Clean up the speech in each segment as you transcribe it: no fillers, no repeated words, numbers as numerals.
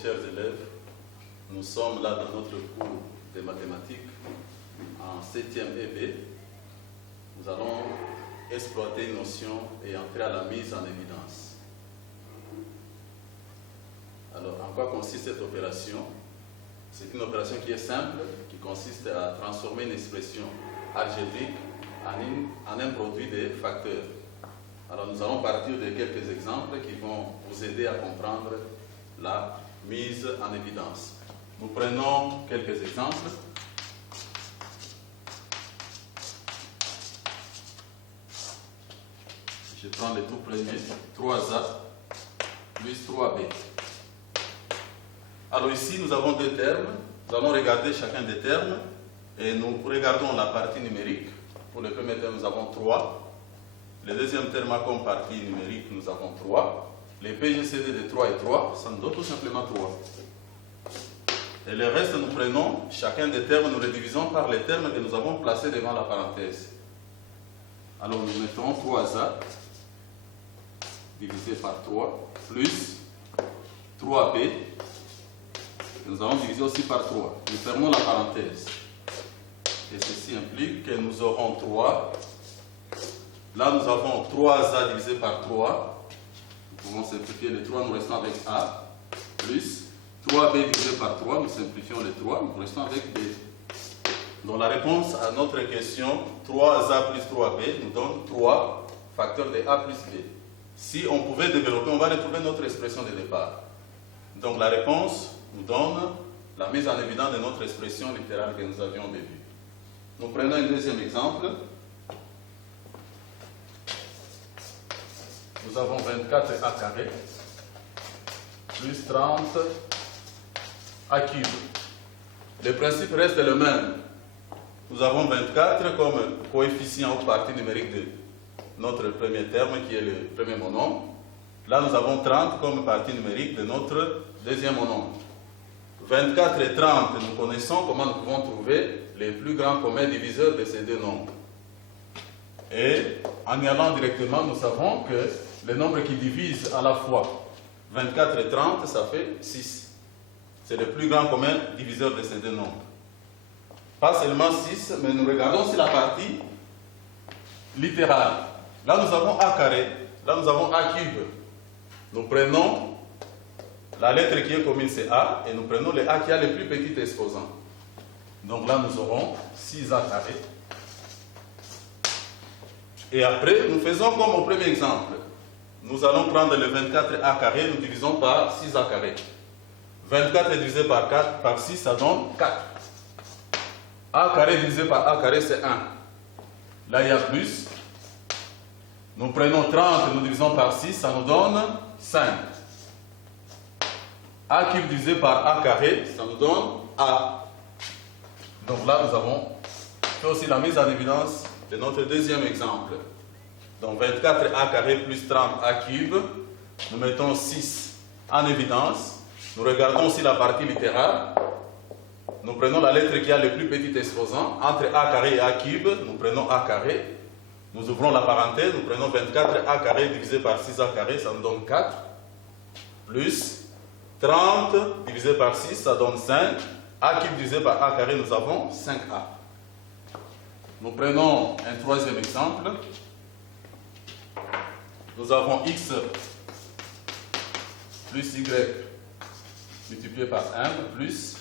chers élèves. Nous sommes là dans notre cours de mathématiques en 7e EB. Nous allons exploiter une notion et entrer à la mise en évidence. Alors, en quoi consiste cette opération? C'est une opération qui est simple, qui consiste à transformer une expression algébrique en un produit de facteurs. Alors, nous allons partir de quelques exemples qui vont vous aider à comprendre la mise en évidence. Nous prenons quelques exemples. Je prends les tout premiers, 3A plus 3B. Alors ici, nous avons deux termes. Nous allons regarder chacun des termes et nous regardons la partie numérique. Pour le premier terme, nous avons 3. Le deuxième terme a comme partie numérique, nous avons 3. Les PGCD de 3 et 3, ça nous donne tout simplement 3. Et le reste, nous prenons chacun des termes, nous les divisons par les termes que nous avons placés devant la parenthèse. Alors nous mettons 3A divisé par 3 plus 3B que nous allons diviser aussi par 3. Nous fermons la parenthèse. Et ceci implique que nous aurons 3. Là, nous avons 3A divisé par 3. Nous pouvons simplifier les 3, nous restons avec A. Plus 3B divisé par 3, nous simplifions les 3, nous restons avec B. Donc la réponse à notre question, 3A plus 3B, nous donne 3 facteurs de A plus B. Si on pouvait développer, on va retrouver notre expression de départ. Donc la réponse nous donne la mise en évidence de notre expression littérale que nous avions au début. Nous prenons un deuxième exemple. Nous avons 24A carré plus 30 A cube. Le principe reste le même. Nous avons 24 comme coefficient ou partie numérique de notre premier terme qui est le premier monombre. Là, nous avons 30 comme partie numérique de notre deuxième monombre. 24 et 30, nous connaissons comment nous pouvons trouver les plus grands communs diviseurs de ces deux nombres. Et en y allant directement, nous savons que les nombres qui divisent à la fois 24 et 30, ça fait 6. C'est le plus grand commun diviseur de ces deux nombres. Pas seulement 6, mais nous regardons aussi la partie littérale. Là, nous avons A carré. Là, nous avons A cube. Nous prenons la lettre qui est commune, c'est A, et nous prenons le A qui a le plus petit exposant. Donc là, nous aurons 6A carré. Et après, nous faisons comme au premier exemple. Nous allons prendre le 24A carré, nous divisons par 6A carré. 24 divisé par 4, par 6, ça donne 4. A carré divisé par A carré, c'est 1. Là, il y a plus. Nous prenons 30, nous divisons par 6, ça nous donne 5. A cube divisé par A carré, ça nous donne A. Donc là, nous avons fait aussi la mise en évidence de notre deuxième exemple. Donc 24A carré plus 30A cube, nous mettons 6 en évidence. Nous regardons aussi la partie littérale. Nous prenons la lettre qui a le plus petit exposant. Entre A carré et A cube, nous prenons A carré. Nous ouvrons la parenthèse, nous prenons 24A carré divisé par 6A carré, ça nous donne 4. Plus 30 divisé par 6, ça donne 5. A cube divisé par A carré, nous avons 5A. Nous prenons un troisième exemple. Nous avons X plus Y multiplié par 1 plus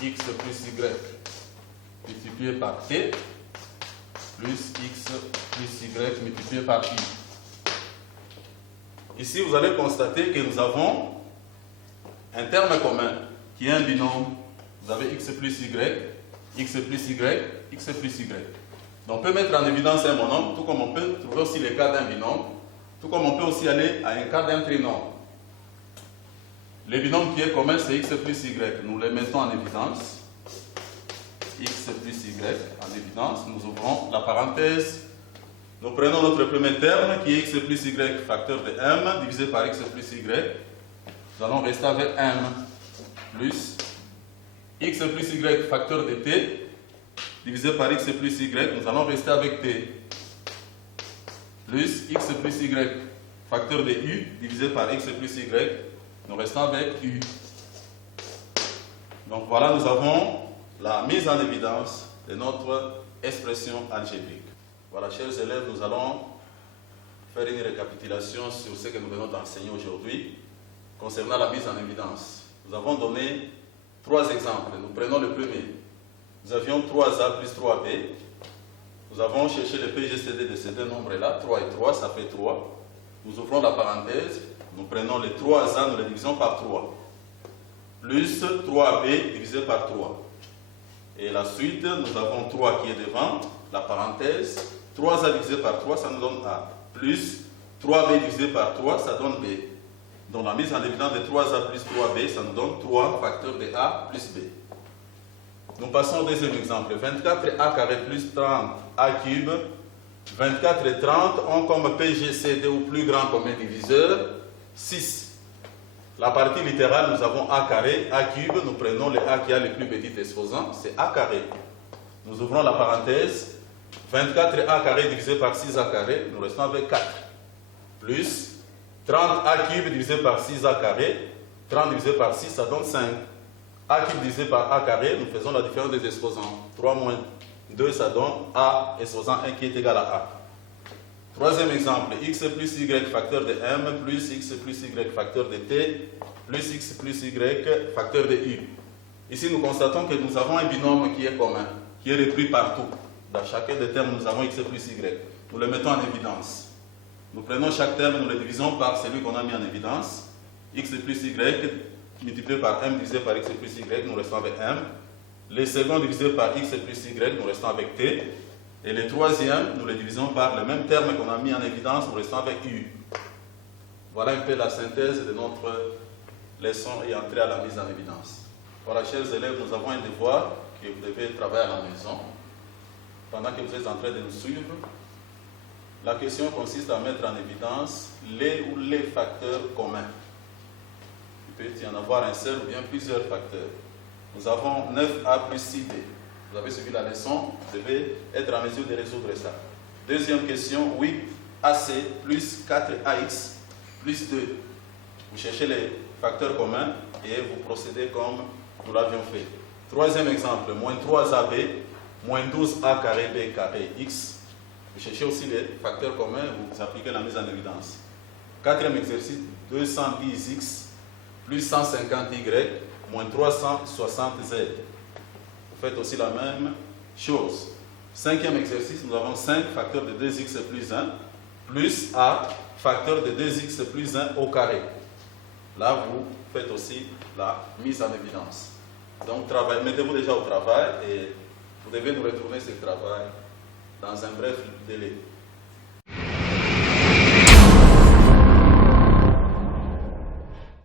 X plus Y multiplié par T plus X plus Y multiplié par I. Ici, vous allez constater que nous avons un terme commun qui est un binôme. Vous avez X plus Y, X plus Y, X plus Y. Donc on peut mettre en évidence un monôme, tout comme on peut trouver aussi les cas d'un binôme, tout comme on peut aussi aller à un cas d'un trinôme. Le binôme qui est commun, c'est X plus Y. Nous le mettons en évidence. X plus Y en évidence. Nous ouvrons la parenthèse. Nous prenons notre premier terme qui est X plus Y facteur de M divisé par X plus Y. Nous allons rester avec M plus X plus Y facteur de T divisé par X plus Y. Nous allons rester avec T plus X plus Y facteur de U divisé par X plus Y. Nous restons avec U. Donc voilà, nous avons la mise en évidence de notre expression algébrique. Voilà, chers élèves, nous allons faire une récapitulation sur ce que nous venons d'enseigner aujourd'hui concernant la mise en évidence. Nous avons donné 3 exemples. Nous prenons le premier. Nous avions 3A plus 3B. Nous avons cherché le PGCD de ces deux nombres-là. 3 et 3, ça fait 3. Nous ouvrons la parenthèse. Nous prenons les 3A, nous les divisons par 3. Plus 3B divisé par 3. Et la suite, nous avons 3 qui est devant, la parenthèse. 3A divisé par 3, ça nous donne A. Plus 3B divisé par 3, ça donne B. Donc la mise en évidence de 3A plus 3B, ça nous donne 3 facteurs de A plus B. Nous passons au deuxième exemple. 24A carré plus 30A cube. 24 et 30 ont comme PGCD ou plus grand commun diviseur 6. La partie littérale, nous avons A carré, A cube. Nous prenons le A qui a le plus petit exposant, c'est A carré. Nous ouvrons la parenthèse. 24A carré divisé par 6A carré, nous restons avec 4. Plus 30A cube divisé par 6A carré. 30 divisé par 6, ça donne 5. A cube divisé par A carré, nous faisons la différence des exposants. 3 moins 2, ça donne A exposant 1 qui est égal à A. Troisième exemple, x plus y facteur de m plus x plus y facteur de t plus x plus y facteur de u. Ici, nous constatons que nous avons un binôme qui est commun, qui est repris partout. Dans chacun des termes, nous avons x plus y. Nous le mettons en évidence. Nous prenons chaque terme, nous le divisons par celui qu'on a mis en évidence. X plus y multiplié par m divisé par x plus y, nous restons avec m. Le second divisé par x plus y, nous restons avec t. Et le troisième, nous le divisons par le même terme qu'on a mis en évidence, nous restons avec u. Voilà un peu la synthèse de notre leçon et entrée à la mise en évidence. Voilà, chers élèves, nous avons un devoir que vous devez travailler à la maison pendant que vous êtes en train de nous suivre. La question consiste à mettre en évidence les ou les facteurs communs. Il peut y en avoir un seul ou bien plusieurs facteurs. Nous avons 9A plus 6B. Vous avez suivi la leçon, vous devez être en mesure de résoudre ça. Deuxième question, 8AC plus 4AX plus 2. Vous cherchez les facteurs communs et vous procédez comme nous l'avions fait. Troisième exemple, moins 3AB, moins 12A carré B carré X. Vous cherchez aussi les facteurs communs, vous appliquez la mise en évidence. Quatrième exercice, 210X plus 150Y moins 360Z. Vous faites aussi la même chose. Cinquième exercice, nous avons 5 facteurs de 2x plus 1 plus A facteur de 2x plus 1 au carré. Là, vous faites aussi la mise en évidence. Donc, mettez-vous déjà au travail et vous devez nous retourner ce travail dans un bref délai.